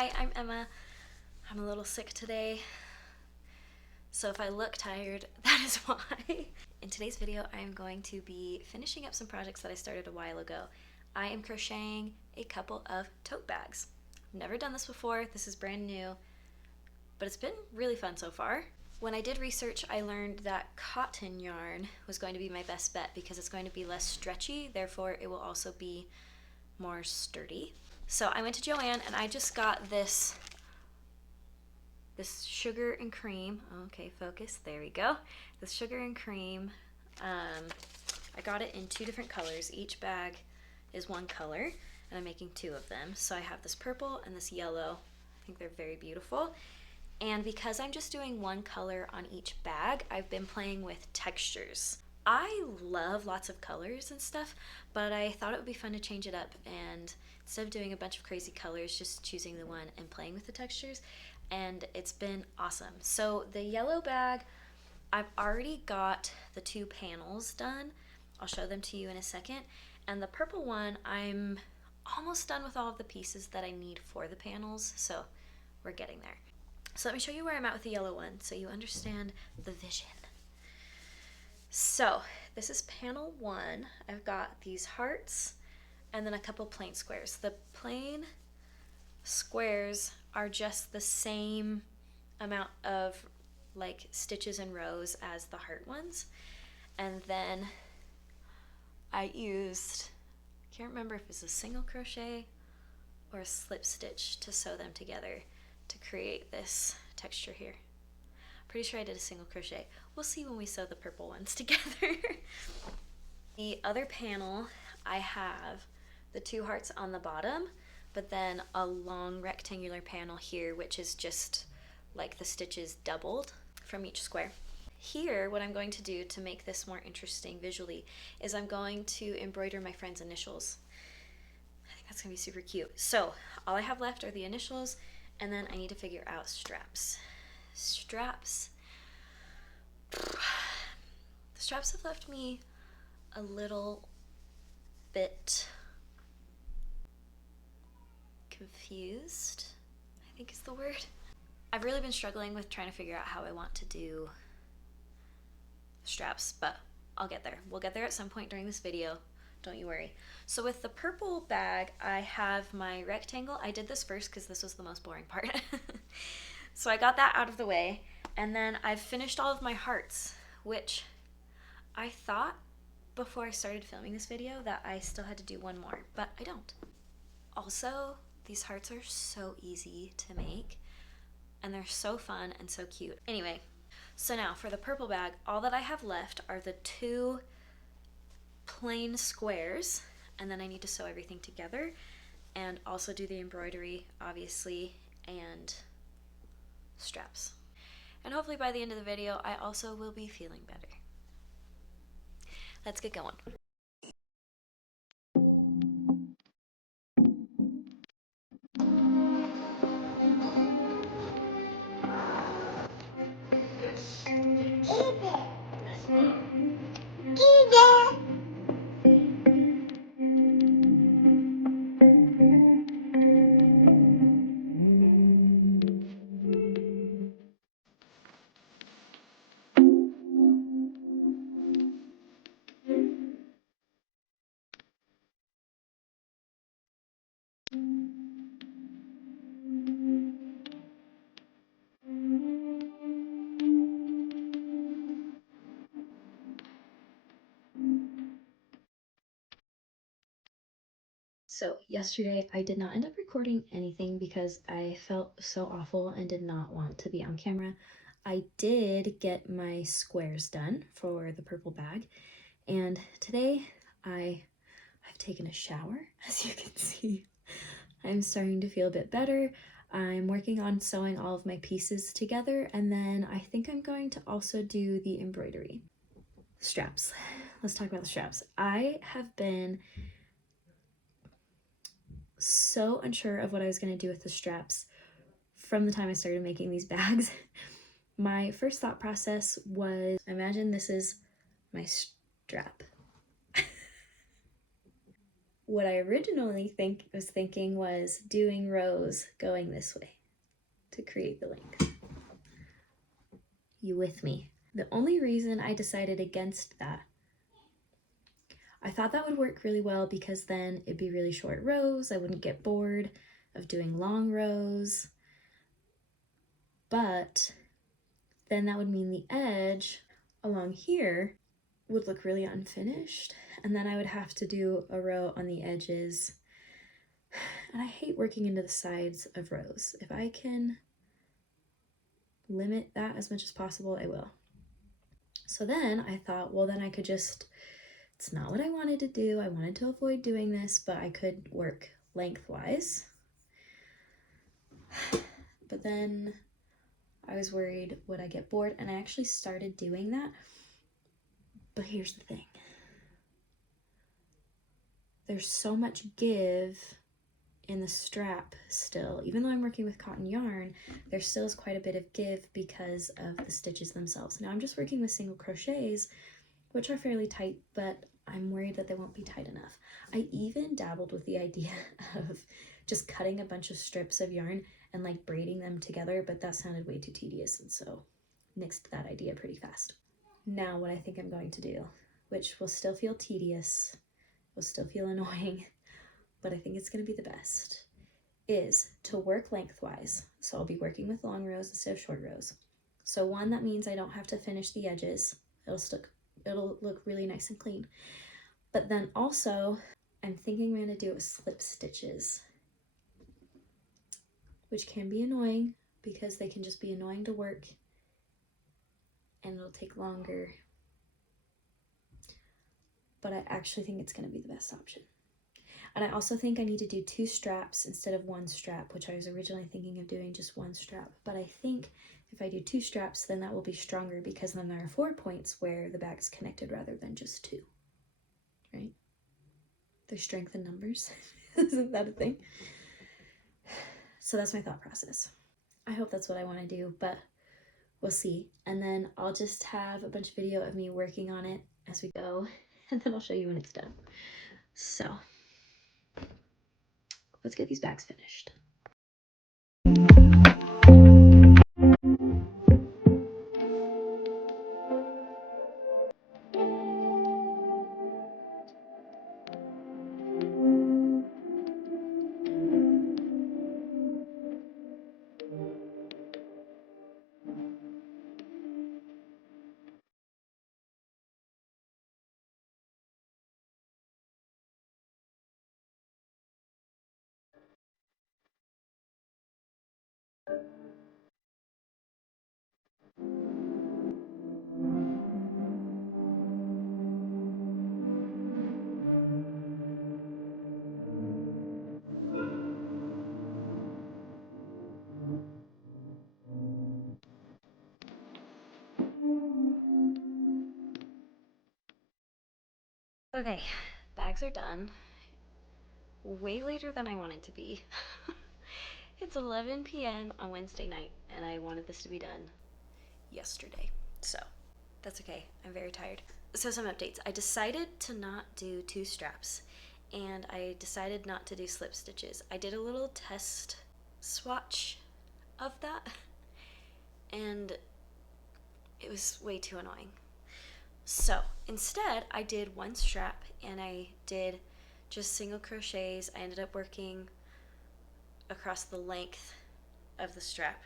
Hi, I'm Emma. I'm a little sick today, so if I look tired, that is why. In today's video, I am going to be finishing up some projects that I started a while ago. I am crocheting a couple of tote bags. I've never done this before, this is brand new, but it's been really fun so far. When I did research, I learned that cotton yarn was going to be my best bet because it's going to be less stretchy, therefore it will also be more sturdy. So I went to Joann and I just got this sugar and cream. Okay, focus, there we go. This sugar and cream, I got it in 2 different colors. Each bag is 1 color and I'm making 2 of them. So I have this purple and this yellow. I think they're very beautiful. And because I'm just doing 1 color on each bag, I've been playing with textures. I love lots of colors and stuff, but I thought it would be fun to change it up, and instead of doing a bunch of crazy colors, just choosing the one and playing with the textures, and it's been awesome. So the yellow bag, I've already got the 2 panels done. I'll show them to you in a second. And the purple one, I'm almost done with all of the pieces that I need for the panels, so we're getting there. So let me show you where I'm at with the yellow one so you understand the vision. So this is panel 1. I've got these hearts and then a couple plain squares. The plain squares are just the same amount of like stitches and rows as the heart ones. And then I used, I can't remember if it's a single crochet or a slip stitch to sew them together to create this texture here. Pretty sure I did a single crochet. We'll see when we sew the purple ones together. The other panel, I have the 2 hearts on the bottom, but then a long rectangular panel here, which is just like the stitches doubled from each square. Here, what I'm going to do to make this more interesting visually is I'm going to embroider my friend's initials. I think that's gonna be super cute. So all I have left are the initials, and then I need to figure out straps. Straps. The straps have left me a little bit confused, I think is the word. I've really been struggling with trying to figure out how I want to do straps, but I'll get there. We'll get there at some point during this video, don't you worry. So with the purple bag, I have my rectangle. I did this first because this was the most boring part. So I got that out of the way, and then I've finished all of my hearts, which I thought before I started filming this video that I still had to do 1 more, but I don't. Also, these hearts are so easy to make, and they're so fun and so cute. Anyway, so now for the purple bag, all that I have left are the 2 plain squares, and then I need to sew everything together and also do the embroidery, obviously, and straps. And hopefully by the end of the video, I also will be feeling better. Let's get going. So yesterday I did not end up recording anything because I felt so awful and did not want to be on camera. I did get my squares done for the purple bag, and today I've taken a shower, as you can see. I'm starting to feel a bit better. I'm working on sewing all of my pieces together, and then I think I'm going to also do the embroidery. Straps. Let's talk about the straps. I have been so unsure of what I was going to do with the straps from the time I started making these bags. My first thought process was, imagine this is my strap. what I originally was thinking was doing rows going this way to create the length. You with me? The only reason I decided against that, I thought that would work really well because then it'd be really short rows. I wouldn't get bored of doing long rows. But then that would mean the edge along here would look really unfinished. And then I would have to do a row on the edges. And I hate working into the sides of rows. If I can limit that as much as possible, I will. So then I thought, well, then I could just, it's not what I wanted to do. I wanted to avoid doing this, but I could work lengthwise. But then I was worried, would I get bored? And I actually started doing that. But here's the thing. There's so much give in the strap still. Even though I'm working with cotton yarn, there still is quite a bit of give because of the stitches themselves. Now I'm just working with single crochets, which are fairly tight, but I'm worried that they won't be tight enough. I even dabbled with the idea of just cutting a bunch of strips of yarn and like braiding them together, but that sounded way too tedious, and so nixed that idea pretty fast. Now what I think I'm going to do, which will still feel tedious, will still feel annoying, but I think it's going to be the best, is to work lengthwise. So I'll be working with long rows instead of short rows. So one, that means I don't have to finish the edges. It'll look really nice and clean. But then also, I'm thinking I'm going to do it with slip stitches, which can be annoying because they can just be annoying to work and it'll take longer. But I actually think it's going to be the best option. And I also think I need to do 2 straps instead of 1 strap, which I was originally thinking of doing just 1 strap. But I think if I do 2 straps, then that will be stronger because then there are 4 points where the back is connected rather than just 2, right? There's strength in numbers. Isn't that a thing? So that's my thought process. I hope that's what I want to do, but we'll see. And then I'll just have a bunch of video of me working on it as we go, and then I'll show you when it's done. So let's get these bags finished. Okay, bags are done. Way later than I wanted to be. It's 11 p.m. on Wednesday night, and I wanted this to be done yesterday. So that's okay. I'm very tired. So some updates. I decided to not do 2 straps, and I decided not to do slip stitches. I did a little test swatch of that, and it was way too annoying. So instead, I did 1 strap, and I did just single crochets. I ended up working across the length of the strap,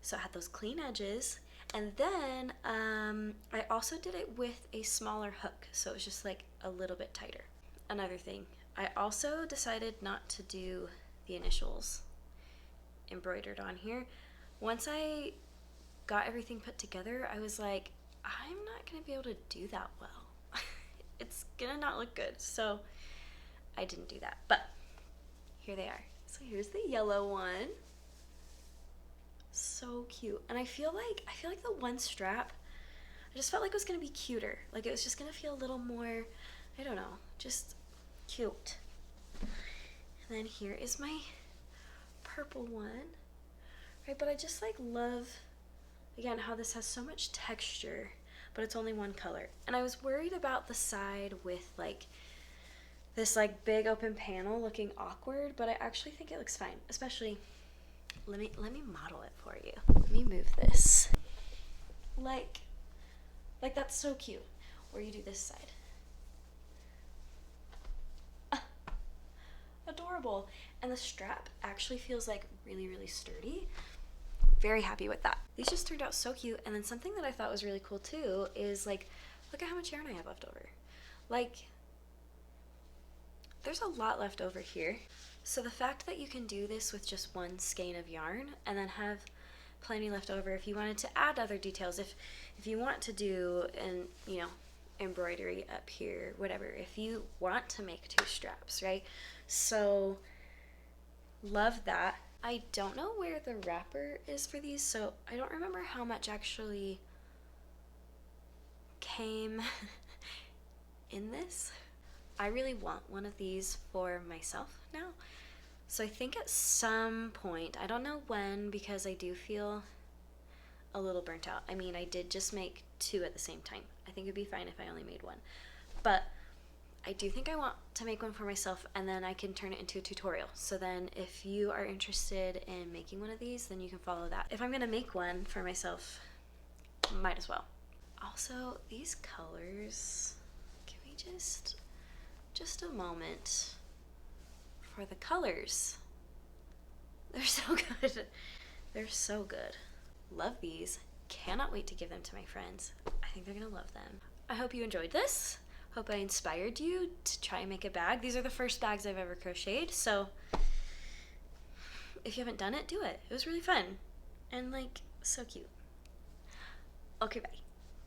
so I had those clean edges. And then I also did it with a smaller hook, so it was just like a little bit tighter. Another thing, I also decided not to do the initials embroidered on here. Once I got everything put together, I was like, I'm not gonna be able to do that well. It's gonna not look good, so I didn't do that. But here they are. So here's the yellow one. So cute. And I feel like the 1 strap, I just felt like it was gonna be cuter. Like it was just gonna feel a little more, I don't know, just cute. And then here is my purple one, right? But I just like love, again, how this has so much texture, but it's only 1 color. And I was worried about the side with like this like big open panel looking awkward, but I actually think it looks fine. Especially, let me model it for you. Let me move this. Like that's so cute. Or you do this side. Adorable. And the strap actually feels like really, really sturdy. Very happy with that. These just turned out so cute. And then something that I thought was really cool too is like, look at how much yarn I have left over. Like, there's a lot left over here. So the fact that you can do this with just one skein of yarn and then have plenty left over if you wanted to add other details, if you want to do an, you know, embroidery up here, whatever, if you want to make 2 straps, right? So love that. I don't know where the wrapper is for these, so I don't remember how much actually came in this. I really want one of these for myself now. So I think at some point, I don't know when, because I do feel a little burnt out. I mean, I did just make 2 at the same time. I think it'd be fine if I only made 1. But I do think I want to make one for myself, and then I can turn it into a tutorial. So then if you are interested in making one of these, then you can follow that. If I'm gonna make one for myself, might as well. Also, these colors, can we just a moment for the colors. They're so good. They're so good. Love these. Cannot wait to give them to my friends. I think they're gonna love them. I hope you enjoyed this. Hope I inspired you to try and make a bag. These are the first bags I've ever crocheted, so if you haven't done it, do it. It was really fun and like so cute. Okay, bye.